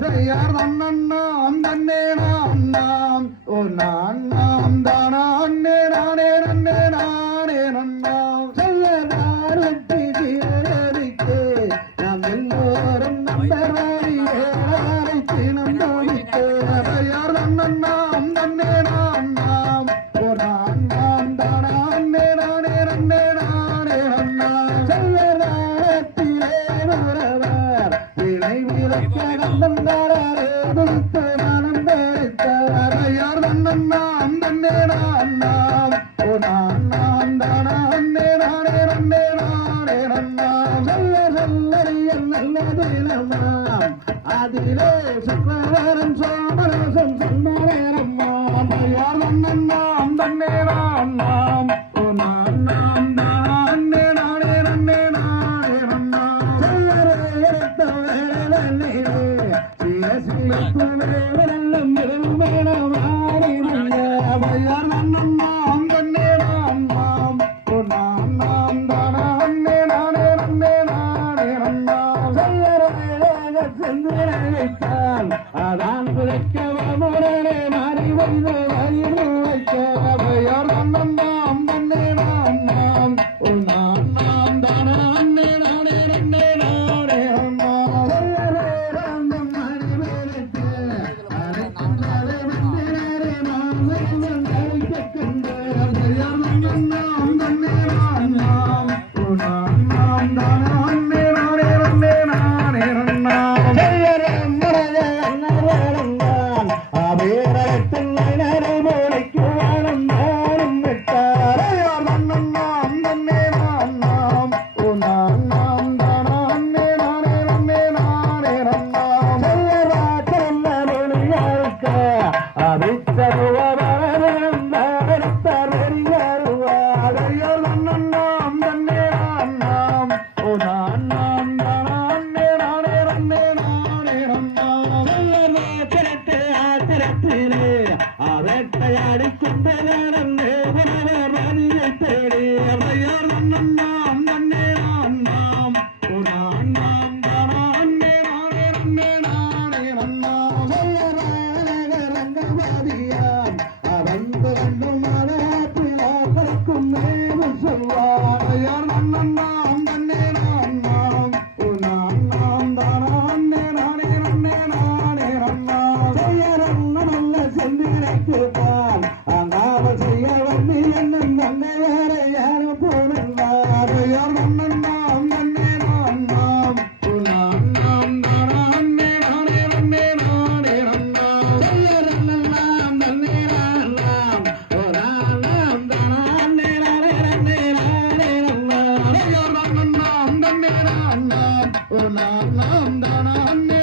செய்யார் தன்னண்ணாம் தன்னே நாம் ஓ நான் நாம் தானே நானே நன்னே நானே நன்னாம் செய்யார் வெட்டி சீரடிக்கு நாம் எல்லோரும் நம்பராய் தினம் தோழிக்கு செய்யார் தன்னண்ணாம் தன்னே நாம் ஓ நான் நாம் தானே நானே நன்னே நானே நன்னாம் செய்யாரத்திலே உறவர் இணை விளக்க நந்தந்தாரே துளித்து மனம் பெருத்தார் யார் தன்னண்ணாம் தன்னே நாம் ஓ நான் நாம் தானே நானே நன்னே நானே நன்னாம் சொல்ல சொல்லறியல் நல்ல தினமாம் அதிலே சுக்கரவரம் சோமரசம் சொன்னரம்மாம் யார் தன்னண்ணாம் தன்னே நாம் ஓ நான் நாம் தானே நானே நன்னே நானே நன்னாம் சொல்லரே எடுத்த வேளை அதான் குறைக்கவமுடனே மாறி வந்து வயிறு வைக்கவையார் நன்னாம் தன்னே நாம் ஓ நான் நாம் தானே நானே நன்னே நானே வேட்டையாடி கொண்டு நடந்தே தேடி யார் நன்னாம் தன்னே நாம் ஓ நான் நாம் தானே நானே நன்னே நானே நன்னாம் ரங்கவாதியாம் அவந்து கண்டும் மலையாற்றிலா பறக்கும் மேலும் சொல்வார் யார் நன்னாம் தன்னே நாம் ஓ நான் நாம் தானே நானே நன்னே நானே நன்னாம் நல்ல செந்திருப்பான் அங்காவல் செய்ய வந்து என்னும் தன்னை வேற யாரும் போனார் யார் நன்னாம் தன்னே நாம் ஓ நான் நாம் தானே நானே நன்னே நானே நன்னாம் நன்னாம் தன்னே நாம் ஓ நான் நாம் தானே நானே நன்னே நானே நன்னாம் யார் நன்னாம் தன்னே நாம் ஓ நான் நாம் தானே